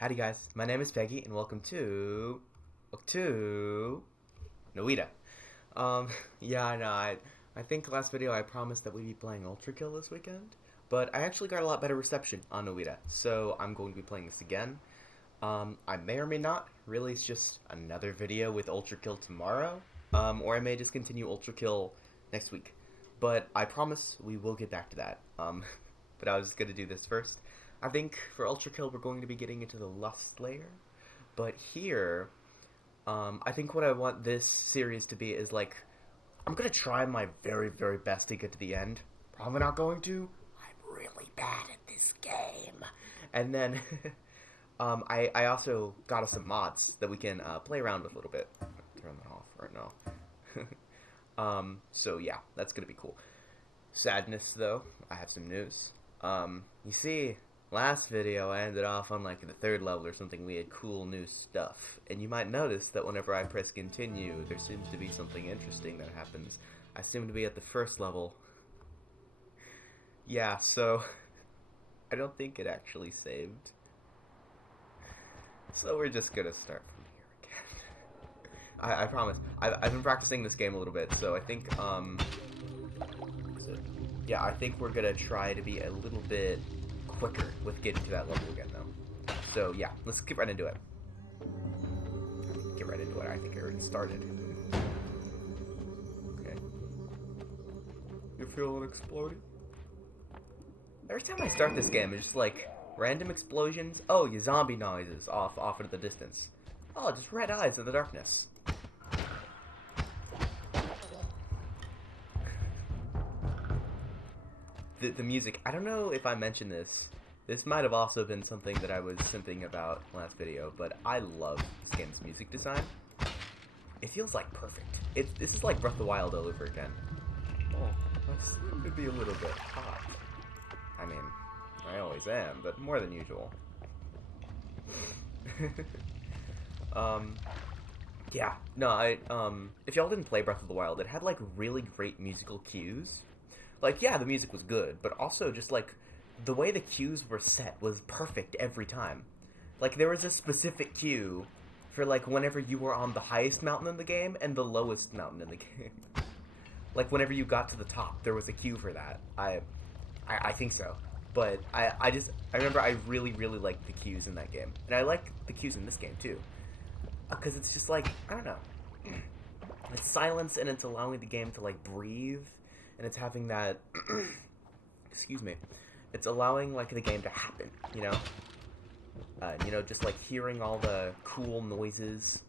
Howdy guys, my name is Peggy and welcome to Noita. Um, yeah, I know, I think last video I promised that we'd be playing Ultrakill this weekend, but I actually got a lot better reception on Noita, so I'm going to be playing this again. I may or may not release just another video with Ultrakill tomorrow, or I may just continue Ultrakill next week. But I promise we will get back to that. But I was just gonna do this first. I think for Ultrakill we're going to be getting into the Lust layer, but here, I think what I want this series to be is like, I'm gonna try my very, very best to get to the end. Probably not going to. I'm really bad at this game. And then, I also got us some mods that we can play around with a little bit. Turn that off right now. So yeah, that's gonna be cool. Sadness though, I have some news. You see, last video I ended off on like the 3rd level or something. We had cool new stuff, and you might notice that whenever I press continue, there seems to be something interesting that happens. I seem to be at the 1st level. Yeah, so I don't think it actually saved. So we're just gonna start from here again. I promise. I've been practicing this game a little bit, so I think yeah, I think we're gonna try to be a little bit quicker with getting to that level again, though. So yeah, let's get right into it. Get right into it. I think I already started. Okay. You feeling exploding? Every time I start this game, it's just like random explosions. Oh, you zombie noises off into the distance. Oh, just red eyes in the darkness. The music, I don't know if I mentioned this. This might have also been something that I was simping about last video, but I love this game's music design. It feels like perfect. This is like Breath of the Wild all over again. Oh, I seem to be a little bit hot. I mean, I always am, but more than usual. Yeah, no, if y'all didn't play Breath of the Wild, it had like really great musical cues. Like, yeah, the music was good, but also just, like, the way the cues were set was perfect every time. Like, there was a specific cue for, like, whenever you were on the highest mountain in the game and the lowest mountain in the game. Like, whenever you got to the top, there was a cue for that. I think so. But I remember I really, really liked the cues in that game. And I like the cues in this game, too. Because it's just, like, I don't know. It's silence and it's allowing the game to, like, breathe. And it's having that, excuse me, it's allowing, like, the game to happen, you know? Just, like, hearing all the cool noises.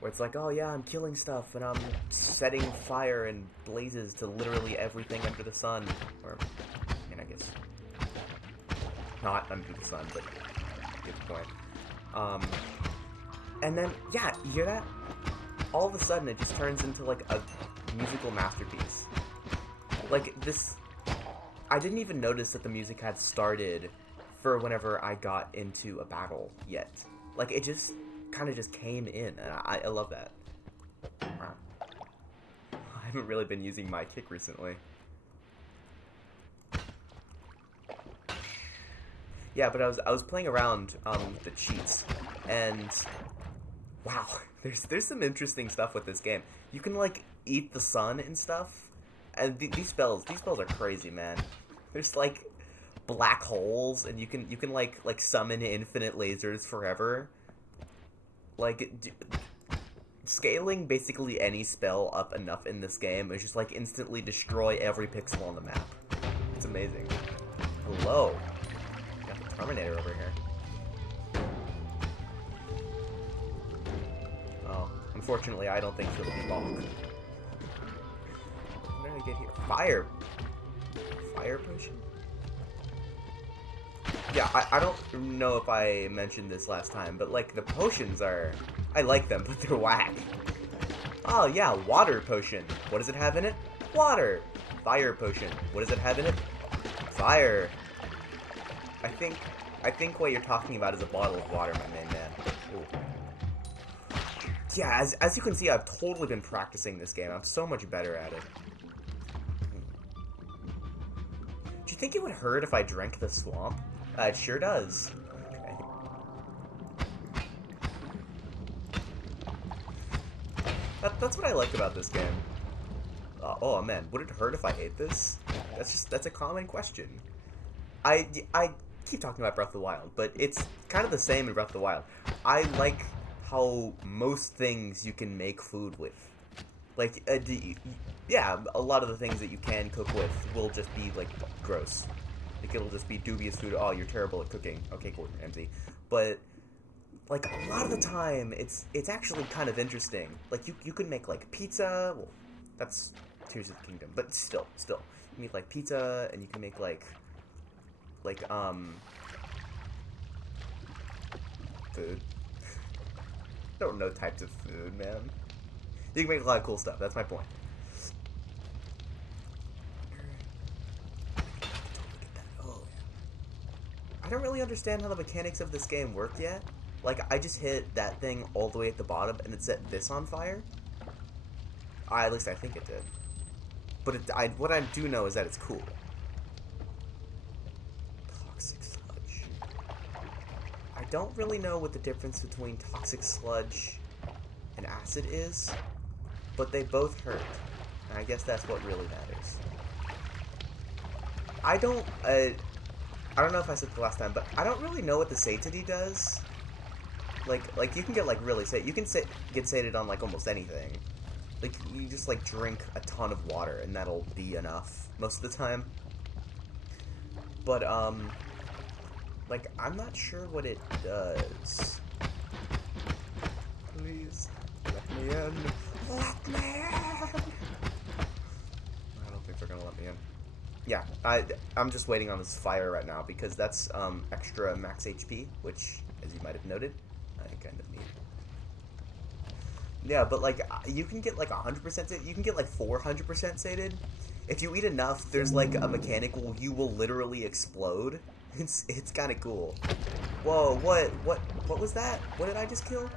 Where it's like, oh, yeah, I'm killing stuff, and I'm setting fire and blazes to literally everything under the sun. Or, I mean, I guess, not under the sun, but you get the point. And then, yeah, you hear that? All of a sudden, it just turns into, like, a musical masterpiece. Like, this, I didn't even notice that the music had started for whenever I got into a battle yet. Like, it just kind of just came in, and I love that. I haven't really been using my kick recently. Yeah, but I was playing around with the cheats, and wow, there's some interesting stuff with this game. You can, like, eat the sun and stuff, and these spells are crazy, man. There's, like, black holes, and you can like summon infinite lasers forever. Like, scaling basically any spell up enough in this game is just, like, instantly destroy every pixel on the map. It's amazing. Hello. Got the Terminator over here. Oh, unfortunately, I don't think she'll be long. What did I get here? Fire potion? Yeah, I don't know if I mentioned this last time, but, like, the potions are, I like them, but they're whack. Oh, yeah, water potion. What does it have in it? Water. Fire potion. What does it have in it? Fire. I think what you're talking about is a bottle of water, my main man. Ooh. Yeah, as you can see, I've totally been practicing this game. I'm so much better at it. Do you think it would hurt if I drank the swamp? It sure does. Okay. That's what I like about this game. Oh man, would it hurt if I ate this? That's a common question. I keep talking about Breath of the Wild, but it's kind of the same in Breath of the Wild. I like how most things you can make food with. Like, yeah, a lot of the things that you can cook with will just be, like, gross. Like, it'll just be dubious food. Oh, you're terrible at cooking. Okay, Gordon Ramsay. But, like, a lot of the time, it's actually kind of interesting. Like, you can make, like, pizza. Well, that's Tears of the Kingdom. But still. You can make, like, pizza, and you can make, like, food. I don't know types of food, man. You can make a lot of cool stuff. That's my point. Oh, I don't really understand how the mechanics of this game work yet. Like, I just hit that thing all the way at the bottom, and it set this on fire. At least I think it did. But what I do know is that it's cool. Toxic sludge. I don't really know what the difference between toxic sludge and acid is, but they both hurt. And I guess that's what really matters. I don't know if I said the last time, but I don't really know what the satiety does. Like you can get, like, really you can get sated on, like, almost anything. Like, you just, like, drink a ton of water, and that'll be enough most of the time. But, like, I'm not sure what it does. Please, let me in. Let me in! I don't think they're gonna let me in. Yeah, I'm just waiting on this fire right now, because that's, extra max HP, which, as you might have noted, I kind of need. Yeah, but, like, you can get, like, 100% sated. You can get, like, 400% sated. If you eat enough, there's, like, a mechanic where you will literally explode. It's kind of cool. Whoa, what was that? What did I just kill?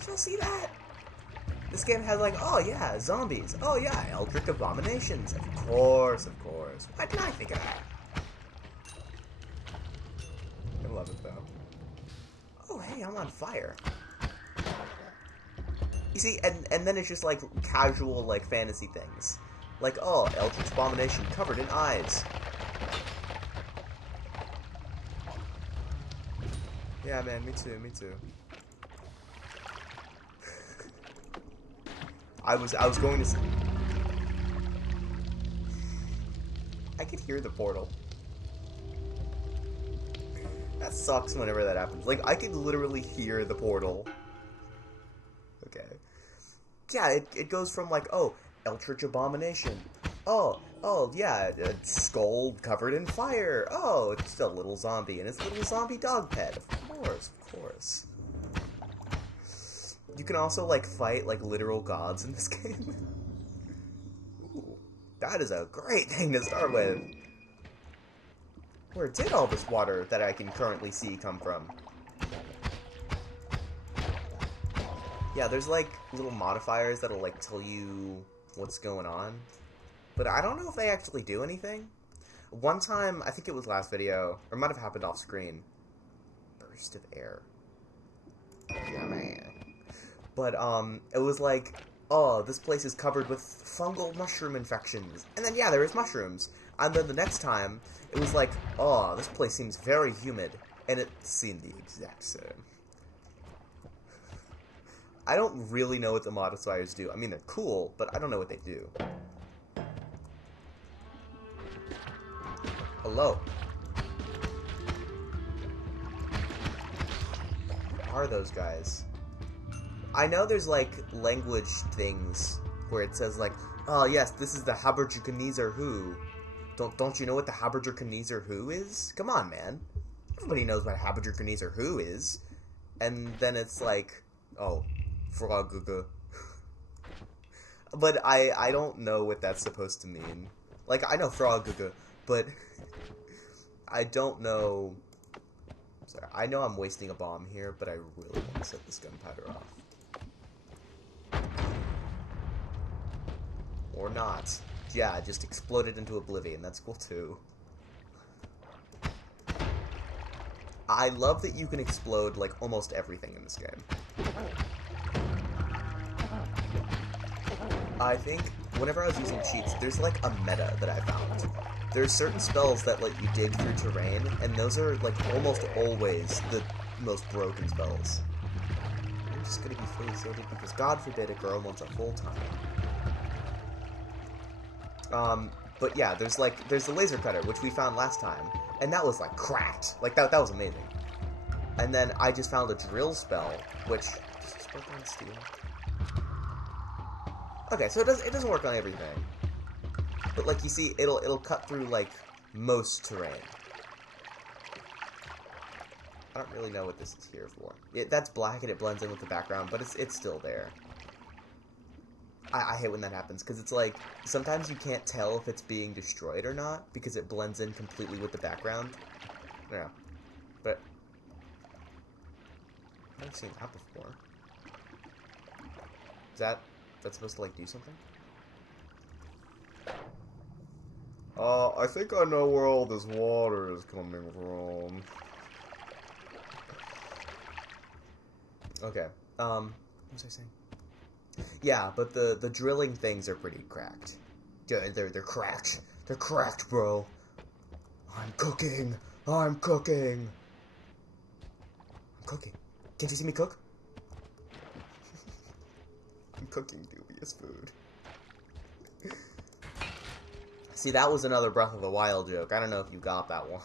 Did y'all see that? This game has, like, oh yeah, zombies. Oh yeah, eldritch abominations. Of course. Why didn't I think of that? I love it, though. Oh, hey, I'm on fire. You see, and then it's just, like, casual, like, fantasy things. Like, oh, eldritch abomination covered in eyes. Yeah, man, me too. I was going to... I could hear the portal. That sucks whenever that happens. Like, I could literally hear the portal. Okay. Yeah, it goes from, like, oh, eldritch abomination. Oh, yeah, a skull covered in fire. Oh, it's just a little zombie and its little zombie dog pet. Of course. You can also, like, fight, like, literal gods in this game. Ooh, that is a great thing to start with. Where did all this water that I can currently see come from? Yeah, there's, like, little modifiers that'll, like, tell you what's going on. But I don't know if they actually do anything. One time, I think it was last video, or it might have happened off screen. Burst of air. Yeah, man. But, it was like, oh, this place is covered with fungal mushroom infections. And then, yeah, there is mushrooms. And then the next time, it was like, oh, this place seems very humid. And it seemed the exact same. I don't really know what the modifiers do. I mean, they're cool, but I don't know what they do. Hello. What are those guys? I know there's, like, language things where it says, like, oh, yes, this is the Haberjukaneser Who. Don't you know what the Haberjukaneser Who is? Come on, man. Everybody knows what Haberjukaneser Who is. And then it's like, oh, Froguga. But I don't know what that's supposed to mean. Like, I know Froguga, but I don't know... Sorry, I know I'm wasting a bomb here, but I really want to set this gunpowder off. Or not. Yeah, it just exploded into oblivion. That's cool, too. I love that you can explode, like, almost everything in this game. I think whenever I was using cheats, there's, like, a meta that I found. There's certain spells that let you dig through terrain, and those are, like, almost always the most broken spells. I'm just gonna be fully shielded because, God forbid, a girl wants a full time. But yeah, there's the laser cutter, which we found last time, and that was, like, cracked. Like, that was amazing. And then I just found a drill spell, which... Does this work on steel? Okay, so it doesn't work on everything. But, like, you see, it'll cut through, like, most terrain. I don't really know what this is here for. That's black and it blends in with the background, but it's still there. I hate when that happens, because it's like, sometimes you can't tell if it's being destroyed or not, because it blends in completely with the background. I don't know. But I've never seen that before. Is that's supposed to, like, do something? I think I know where all this water is coming from. Okay, what was I saying? Yeah, but the drilling things are pretty cracked. Yeah, they're cracked. They're cracked, bro. I'm cooking. I'm cooking. I'm cooking. Can't you see me cook? I'm cooking dubious food. See, that was another Breath of the Wild joke. I don't know if you got that one.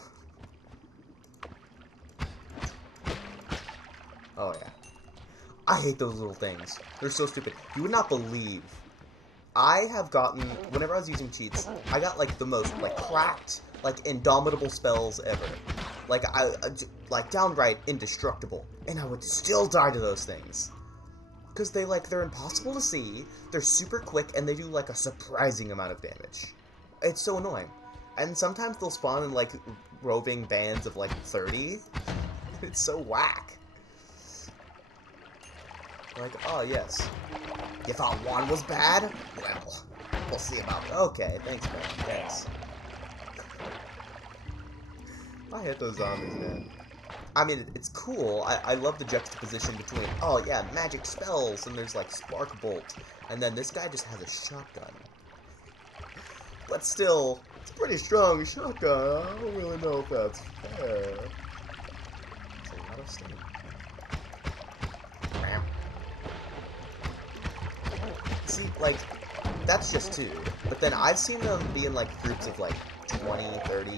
Oh, yeah. I hate those little things. They're so stupid. You would not believe. I have gotten, whenever I was using cheats, I got, like, the most, like, cracked, like, indomitable spells ever. Like, like, downright indestructible. And I would still die to those things. Because they're impossible to see, they're super quick, and they do, like, a surprising amount of damage. It's so annoying. And sometimes they'll spawn in, like, roving bands of, like, 30. It's so whack. Like, oh, yes. You thought one was bad? Well, we'll see about it. Okay, thanks, man. Thanks. I hate those zombies, man. I mean, it's cool. I love the juxtaposition between, oh, yeah, magic spells, and there's, like, Spark Bolt. And then this guy just has a shotgun. But still, it's a pretty strong shotgun. I don't really know if that's fair. It's a lot of steam. See, like, that's just two. But then I've seen them be in, like, groups of, like, 20, 30,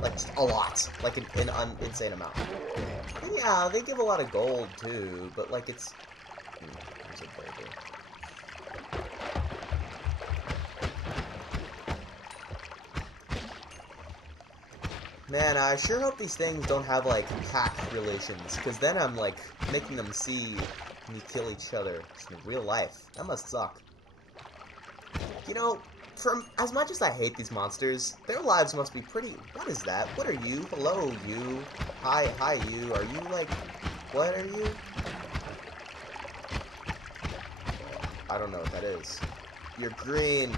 like, just a lot. Like, an insane amount. And yeah, they give a lot of gold, too. But, like, it's... There's a boulder. Man, I sure hope these things don't have, like, pack relations. Because then I'm, like, making them see me kill each other in real life. That must suck. You know, from as much as I hate these monsters, their lives must be pretty... What is that? What are you? Hello, you. Hi, you. Are you, like... What are you? I don't know what that is. You're green.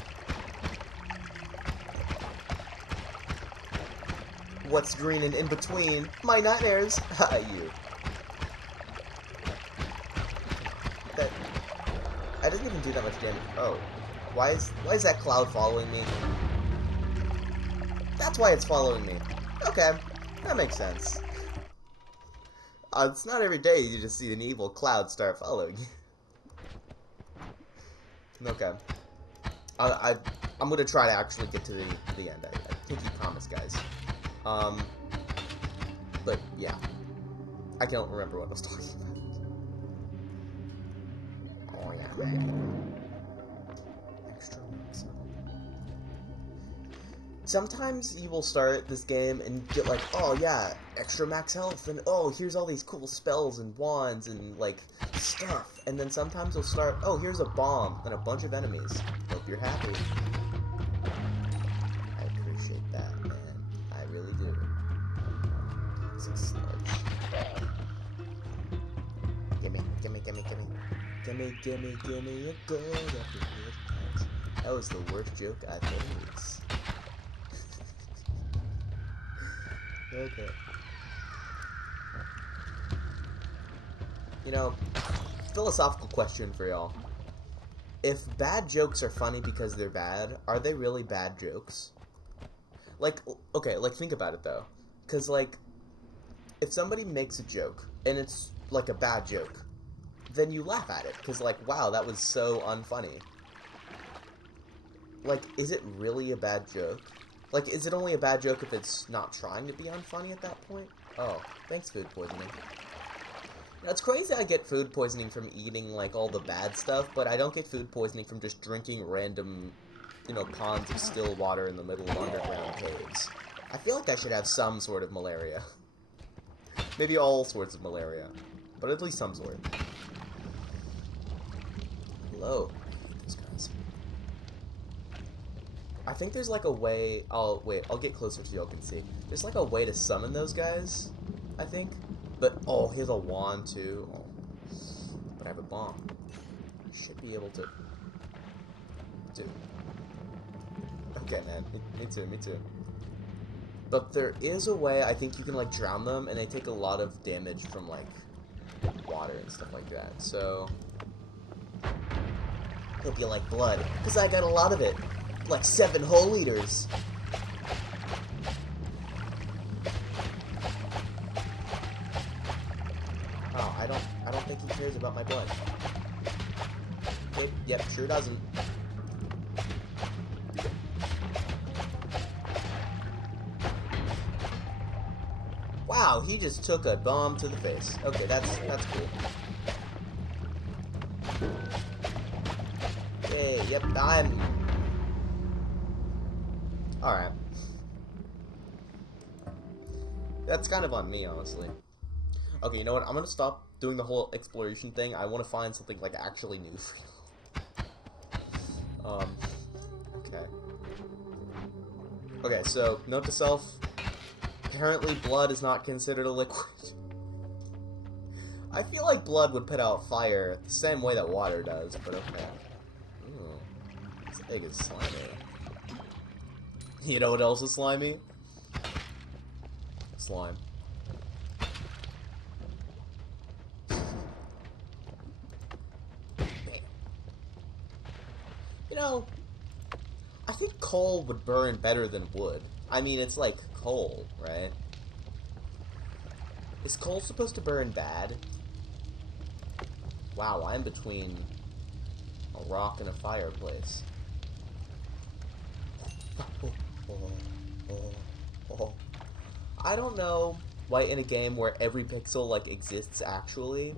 What's green and in between? My nightmares. Hi, you. That doesn't even do that much damage. Oh. Why is that cloud following me? That's why it's following me. Okay, that makes sense. It's not every day you just see an evil cloud start following you. Okay. I'm gonna try to actually get to the end. I think you promised, guys. But yeah. I can't remember what I was talking about. Oh yeah. Sometimes you will start this game and get like, oh yeah, extra max health, and oh, here's all these cool spells and wands and like stuff. And then sometimes you'll start, oh, here's a bomb and a bunch of enemies. Hope you're happy. I appreciate that, man. I really do. Some sludge. Gimme a good after good times. That was the worst joke I've ever used. Okay. You know, philosophical question for y'all. If bad jokes are funny because they're bad, are they really bad jokes? Like, okay, like, think about it, though. Because, like, if somebody makes a joke, and it's, like, a bad joke, then you laugh at it. Because, like, wow, that was so unfunny. Like, is it really a bad joke? Like, is it only a bad joke if it's not trying to be unfunny at that point? Oh, thanks, food poisoning. Now, it's crazy I get food poisoning from eating, like, all the bad stuff, but I don't get food poisoning from just drinking random, you know, ponds of still water in the middle of underground caves. I feel like I should have some sort of malaria. Maybe all sorts of malaria, but at least some sort. Hello. I hate those guys. I think there's like a way... I'll get closer so y'all can see. There's like a way to summon those guys, I think. But, oh, here's a wand too. Oh. But I have a bomb. I should be able to... Okay, man. Me too. But there is a way, I think you can, like, drown them, and they take a lot of damage from, like, water and stuff like that. So... hope you like blood, because I got a lot of it. Like 7 whole liters. Oh, I don't think he cares about my blood. Yep, sure doesn't. Wow, he just took a bomb to the face. Okay, that's cool. Hey, yep, I'm... Alright. That's kind of on me, honestly. Okay, you know what? I'm gonna stop doing the whole exploration thing. I want to find something, like, actually new for you. Okay. Okay, so, note to self. Apparently, blood is not considered a liquid. I feel like blood would put out fire the same way that water does, but okay. Ooh. This egg is slimy. You know what else is slimy? Slime. You know, I think coal would burn better than wood. I mean, it's like coal, right? Is coal supposed to burn bad? Wow, I'm between a rock and a fireplace. I don't know why in a game where every pixel, like, exists actually,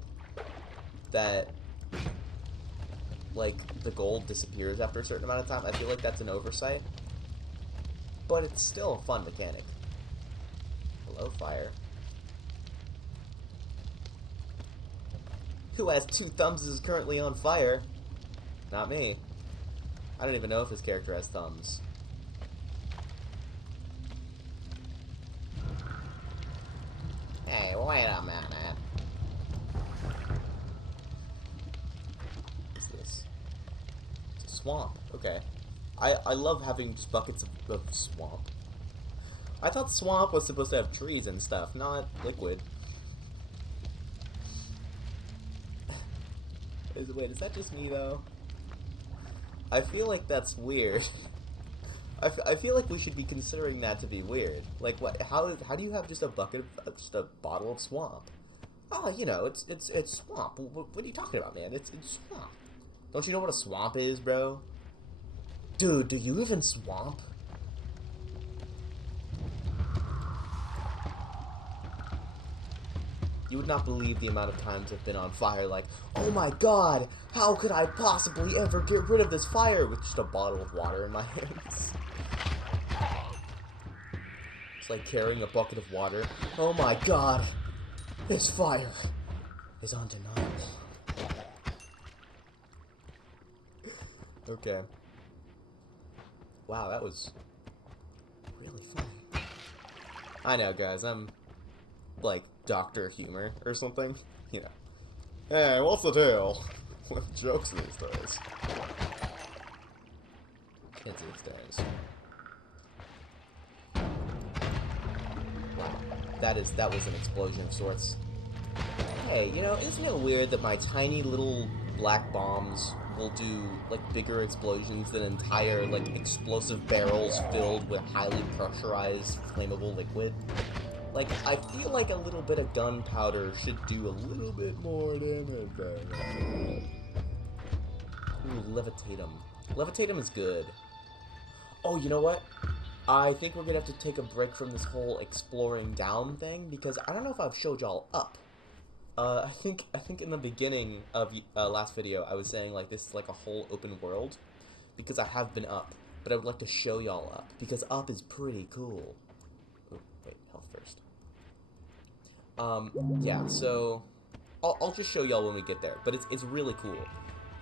that, like, the gold disappears after a certain amount of time. I feel like that's an oversight. But it's still a fun mechanic. Hello, fire. Who has 2 thumbs is currently on fire? Not me. I don't even know if his character has thumbs. Hey, wait a minute. What's this? It's a swamp. Okay. I love having just buckets of swamp. I thought swamp was supposed to have trees and stuff, not liquid. Wait, is that just me, though? I feel like that's weird. I feel like we should be considering that to be weird. Like, what? How do you have just a bucket of just a bottle of swamp? Oh, you know, it's swamp. What are you talking about, man? It's swamp. Don't you know what a swamp is, bro? Dude, do you live in swamp? You would not believe the amount of times I've been on fire, like, oh my god, how could I possibly ever get rid of this fire with just a bottle of water in my hands? It's like carrying a bucket of water. Oh my god, this fire is undeniable. Okay. Wow, that was really funny. I know, guys, I'm like Dr. Humor or something, you know. Hey, what's the deal with jokes these days? Kids these days. Wow, that was an explosion of sorts. Hey, you know, isn't it weird that my tiny little black bombs will do, like, bigger explosions than entire, like, explosive barrels filled with highly pressurized, flammable liquid? Like, I feel like a little bit of gunpowder should do a little bit more damage. Ooh, Levitatum. Levitatum is good. Oh, you know what? I think we're gonna have to take a break from this whole exploring down thing, because I don't know if I've showed y'all up. I think in the beginning of last video, I was saying, like, this is like a whole open world, because I have been up, but I would like to show y'all up, because up is pretty cool. Oh, wait, health first. Yeah, so, I'll just show y'all when we get there, but it's really cool,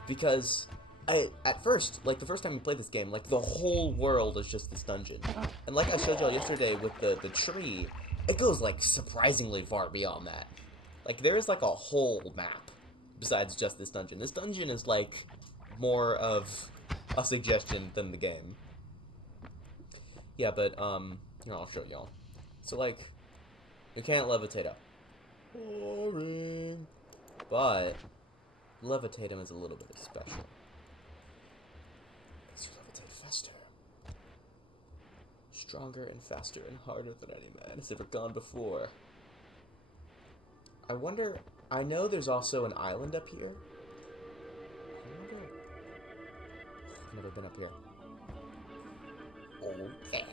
because at first, like, the first time you play this game, like, the whole world is just this dungeon, and like I showed y'all yesterday with the tree, it goes, like, surprisingly far beyond that. Like, there is, like, a whole map besides just this dungeon. This dungeon is, like, more of a suggestion than the game. Yeah, but, you know, I'll show y'all. So, like, you can't levitate up. Boring. But, levitatum is a little bit special. Makes you levitate faster. Stronger and faster and harder than any man has ever gone before. I wonder, I know there's also an island up here. I wonder, I've never been up here. Oh, yeah.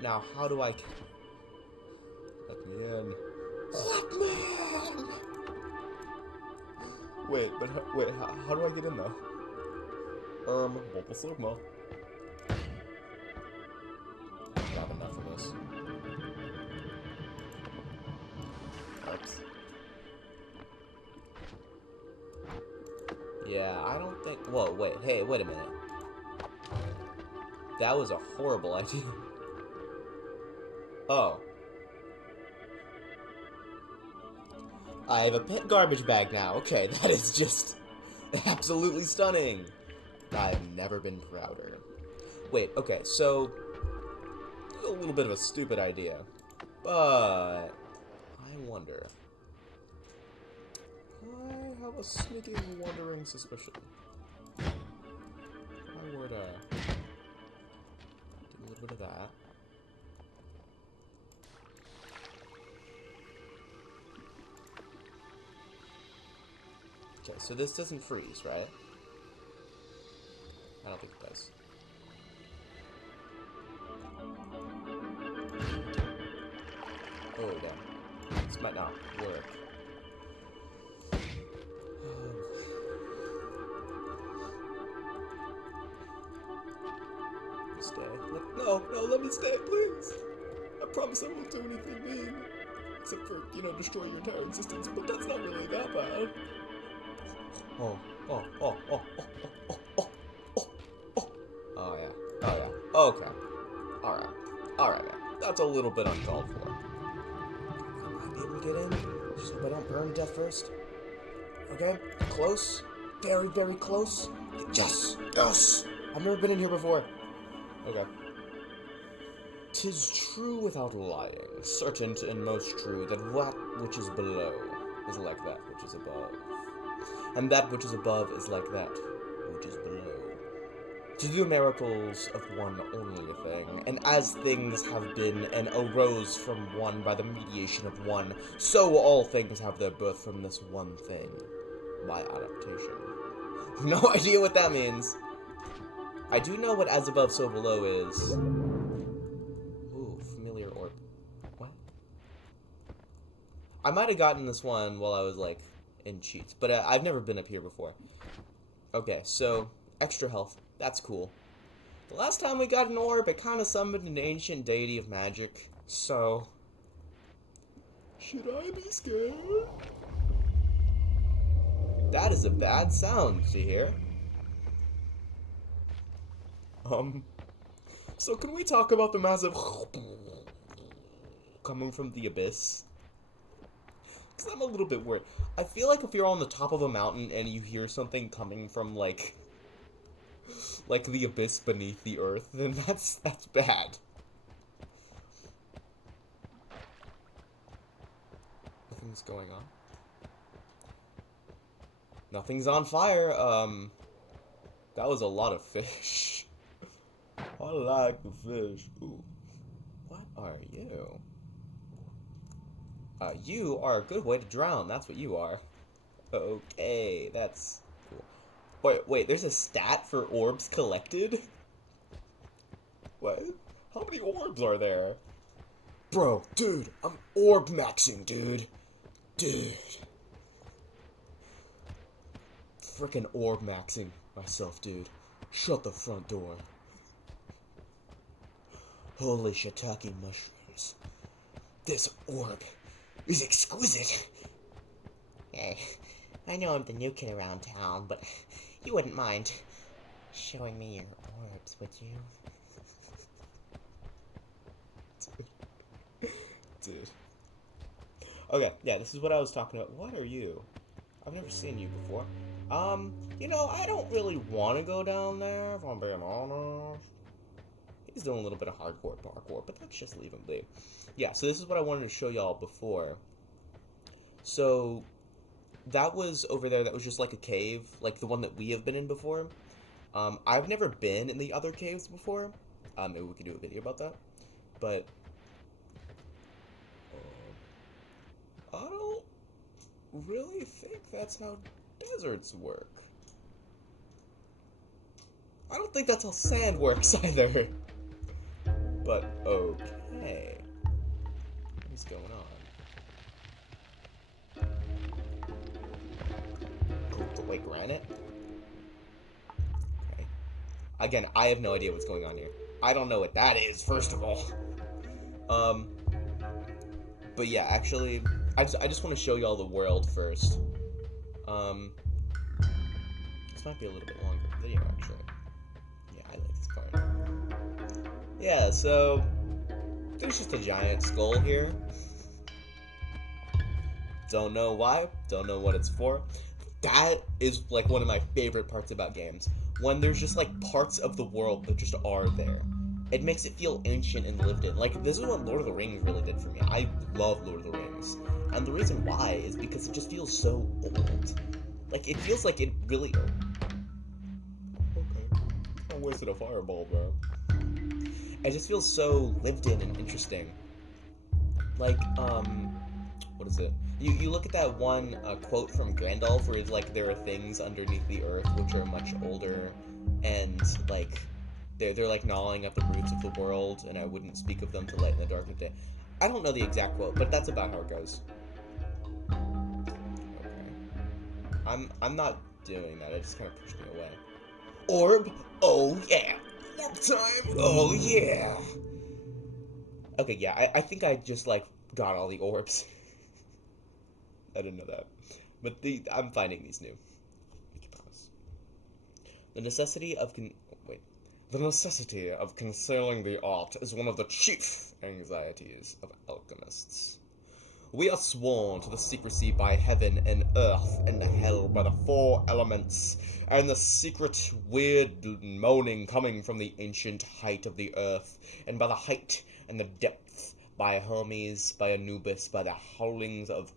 Now, how do I... Let me in. Let me in! Wait, but, how do I get in, though? Mobile Sigma. Not enough of this. Oops. Yeah, I don't think... Whoa, wait, hey, wait a minute. That was a horrible idea. Oh. I have a pet garbage bag now. Okay, that is just absolutely stunning. I've never been prouder. Wait, okay, so... A little bit of a stupid idea. But... I wonder... I have a sneaking, wandering suspicion. I would, do a little bit of that. Okay, so this doesn't freeze, right? I don't think it does. Oh, damn. This might not work. Stay. No, let me stay, please. I promise I won't do anything mean. Except for, you know, destroy your entire existence, but that's not really that bad. Oh yeah. Okay. Alright, man. That's a little bit uncalled for. I might be able to get in. Just hope I don't burn to death first. Okay? Close. Very, very close. Yes! Yes! I've never been in here before. Okay. 'Tis true without lying, certain and most true, that that which is below is like that which is above, and that which is above is like that which is below. To do miracles of one only thing, and as things have been and arose from one by the mediation of one, so all things have their birth from this one thing, by adaptation. No idea what that means. I do know what as above, so below is. Ooh, familiar orb. What? I might have gotten this one while I was, like, in cheats, but I've never been up here before. Okay, so, extra health. That's cool. The last time we got an orb, it kind of summoned an ancient deity of magic, so... Should I be scared? That is a bad sound to hear. So can we talk about the massive coming from the abyss? Because I'm a little bit worried. I feel like if you're on the top of a mountain and you hear something coming from, like the abyss beneath the earth, then that's bad. Nothing's going on. Nothing's on fire. That was a lot of fish. I like the fish. Ooh. What are you? You are a good way to drown. That's what you are. Okay, that's cool. Wait, there's a stat for orbs collected? What? How many orbs are there? Bro, dude, I'm orb maxing, dude. Dude. Frickin' orb maxing myself, dude. Shut the front door. Holy shiitake mushrooms. This orb is exquisite. Hey, I know I'm the new kid around town, but you wouldn't mind showing me your orbs, would you? Dude. Okay, yeah, this is what I was talking about. What are you? I've never seen you before. You know, I don't really want to go down there, if I'm being honest. He's doing a little bit of hardcore parkour, but let's just leave him be. Yeah, so this is what I wanted to show y'all before. So, that was over there, that was just like a cave, like the one that we have been in before. I've never been in the other caves before. Maybe we could do a video about that. But, I don't really think that's how deserts work. I don't think that's how sand works either. But, okay. What is going on? Wait, granite? Okay. Again, I have no idea what's going on here. I don't know what that is, first of all. But yeah, actually, I just want to show y'all the world first. This might be a little bit longer video, actually. Yeah, I like this part. Yeah, so there's just a giant skull here. Don't know why, don't know what it's for. That is like one of my favorite parts about games. When there's just like parts of the world that just are there. It makes it feel ancient and lived in. Like, this is what Lord of the Rings really did for me. I love Lord of the Rings. And the reason why is because it just feels so old. Like, it feels like it really... Okay. I wasted a fireball, bro. It just feels so lived in and interesting. Like, what is it? You look at that one quote from Gandalf where he's like, there are things underneath the earth which are much older, and, like... They're like gnawing at the roots of the world, and I wouldn't speak of them to lighten the dark of day. I don't know the exact quote, but that's about how it goes. Okay. I'm not doing that. It just kind of pushed me away. Orb? Oh yeah. Orb time? Oh yeah. Okay, yeah. I think I just like got all the orbs. I didn't know that, but I'm finding these new. The necessity of The necessity of concealing the art is one of the chief anxieties of alchemists. We are sworn to the secrecy by heaven and earth and hell by the four elements, and the secret weird moaning coming from the ancient height of the earth, and by the height and the depth, by Hermes, by Anubis, by the howlings of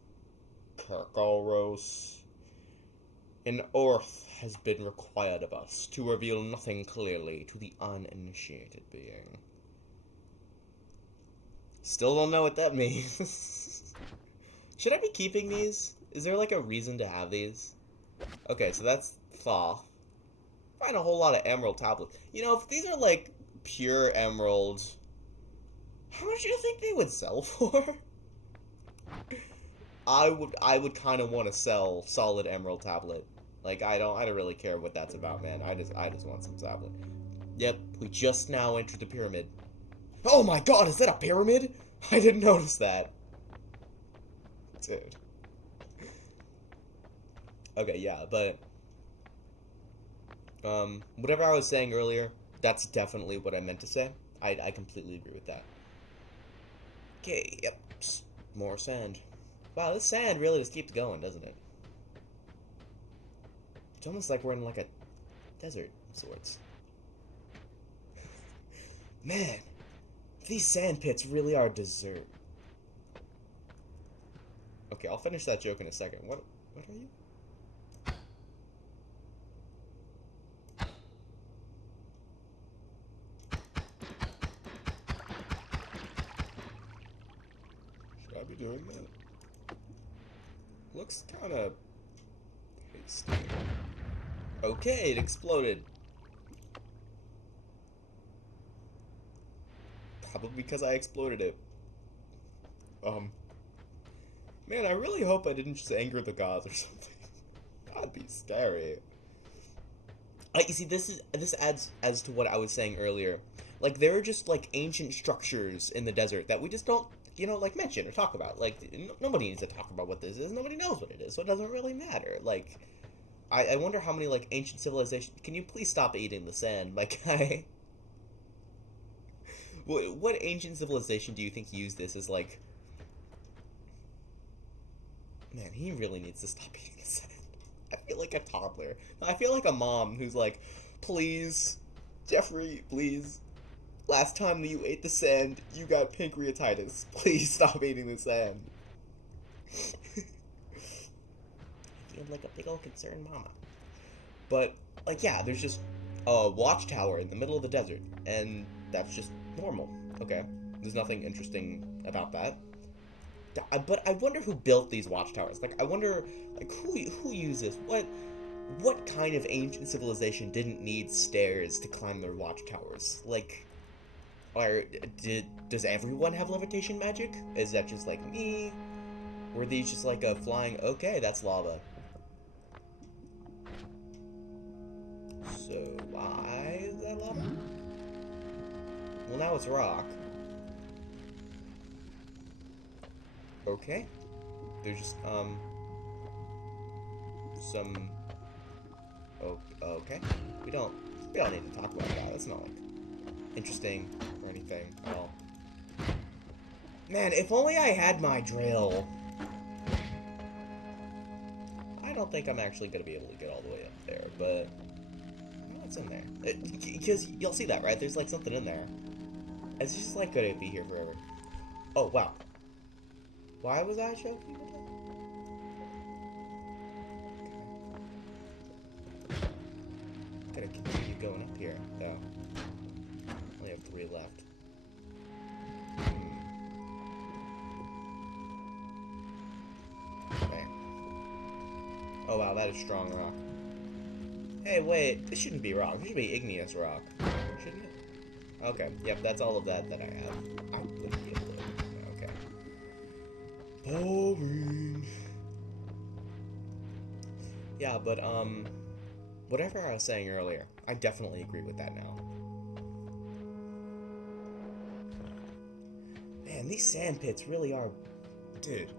Kerkaros. An oath has been required of us to reveal nothing clearly to the uninitiated being. Still don't know what that means. Should I be keeping these? Is there like a reason to have these? Okay, so that's Thoth. Find a whole lot of emerald tablets. You know, if these are like pure emerald, how much do you think they would sell for? I would kind of want to sell solid emerald tablet. Like, I don't really care what that's about, man. I just want some tablet. Yep, we just now entered the pyramid. Oh my god, is that a pyramid? I didn't notice that. Dude. Okay, yeah, but... whatever I was saying earlier, that's definitely what I meant to say. I completely agree with that. Okay, yep. More sand. Wow, this sand really just keeps going, doesn't it? It's almost like we're in, like, a desert of sorts. Man, these sand pits really are dessert. Okay, I'll finish that joke in a second. What are you? Should I be doing that? Looks kind of hasty. Okay, it exploded. Probably because I exploded it. Man, I really hope I didn't just anger the gods or something. That'd be scary. You see, this adds to what I was saying earlier. Like, there are just like ancient structures in the desert that we just don't, like mention or talk about. Like, nobody needs to talk about what this is. Nobody knows what it is, so it doesn't really matter. Like, I wonder how many like ancient civilizations. Can you please stop eating the sand, my guy? What ancient civilization do you think used this as like? Man, he really needs to stop eating the sand. I feel like a toddler. I feel like a mom who's like, please, Jeffrey, please. Last time that you ate the sand, you got pancreatitis. Please stop eating the sand. I feel like a big old concerned mama. But, like, yeah, there's just a watchtower in the middle of the desert, and that's just normal. Okay, there's nothing interesting about that. But I wonder who built these watchtowers. Like, I wonder, like, who used this? What kind of ancient civilization didn't need stairs to climb their watchtowers? Like, does everyone have levitation magic? Is that just like me? Were these just like a flying? Okay, that's lava. So why is that lava? Well, now it's rock. Okay. There's just, some... Oh, okay. We don't need to talk about that. That's not, like, interesting or anything at all. Man, if only I had my drill. I don't think I'm actually going to be able to get all the way up there, but... What's in there? Because you'll see that, right? There's, like, something in there. It's just, like, could it be here forever? Oh, wow. Why was I choking? Gotta continue going up here, though. Only have 3 left. Okay. Oh wow, that is strong rock. Hey, wait, this shouldn't be rock. This should be igneous rock, shouldn't it? Okay, yep, that's all of that I have. I wouldn't be able to. Okay. Boring. Yeah, but, whatever I was saying earlier, I definitely agree with that now. Man, these sand pits really are... Dude.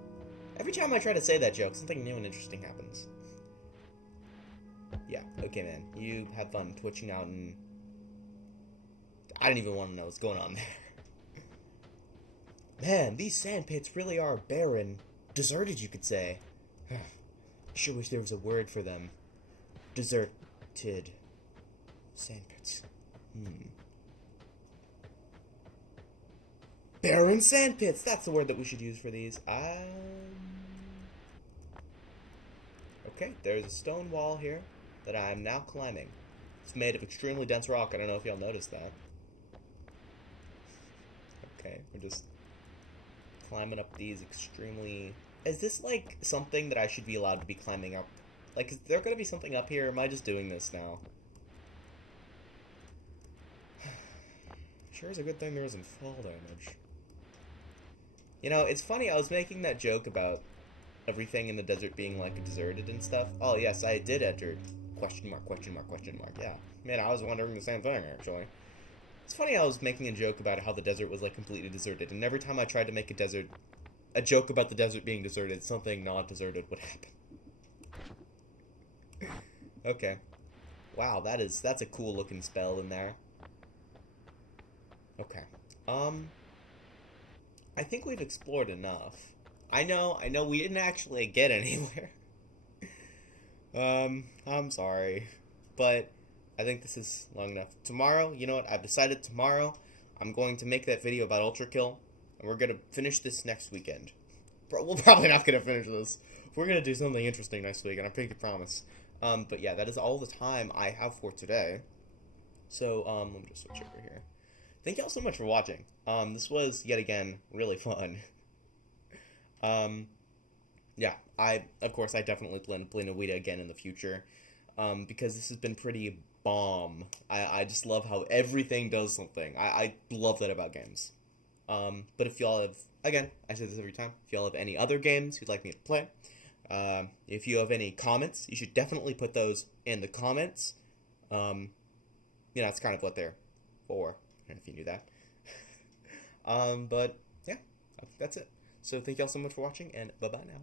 Every time I try to say that joke, something new and interesting happens. Yeah, okay, man. You have fun twitching out and... I don't even want to know what's going on there. Man, these sand pits really are barren. Deserted, you could say. I sure wish there was a word for them. Deserted. Sandpits. Barren sandpits! That's the word that we should use for these. Okay, there's a stone wall here that I'm now climbing. It's made of extremely dense rock. I don't know if y'all noticed that. Okay, we're just climbing up these extremely... Is this, like, something that I should be allowed to be climbing up? Like, is there gonna be something up here, or am I just doing this now? Sure is a good thing there isn't fall damage. You know, it's funny, I was making that joke about everything in the desert being, like, deserted and stuff. Oh, yes, I did enter... Question mark, question mark, question mark, yeah. Man, I was wondering the same thing, actually. It's funny I was making a joke about how the desert was, like, completely deserted, and every time I tried to make a joke about the desert being deserted, something not deserted would happen. Okay. Wow, that's a cool looking spell in there. Okay. I think we've explored enough. I know we didn't actually get anywhere. I'm sorry. But I think this is long enough. Tomorrow, you know what? I've decided tomorrow I'm going to make that video about Ultrakill, and we're going to finish this next weekend. we're probably not gonna finish this. We're gonna do something interesting next week, and I pinky promise. But yeah, that is all the time I have for today. So let me just switch over here. Thank y'all so much for watching. This was yet again really fun. Um, yeah, of course I definitely plan to play Noita again in the future. Because this has been pretty bomb. I just love how everything does something. I love that about games. But if y'all have, again, I say this every time, if y'all have any other games you'd like me to play, if you have any comments, you should definitely put those in the comments. Um, that's kind of what they're for, if you knew that. But yeah, that's it. So thank y'all so much for watching, and bye-bye now.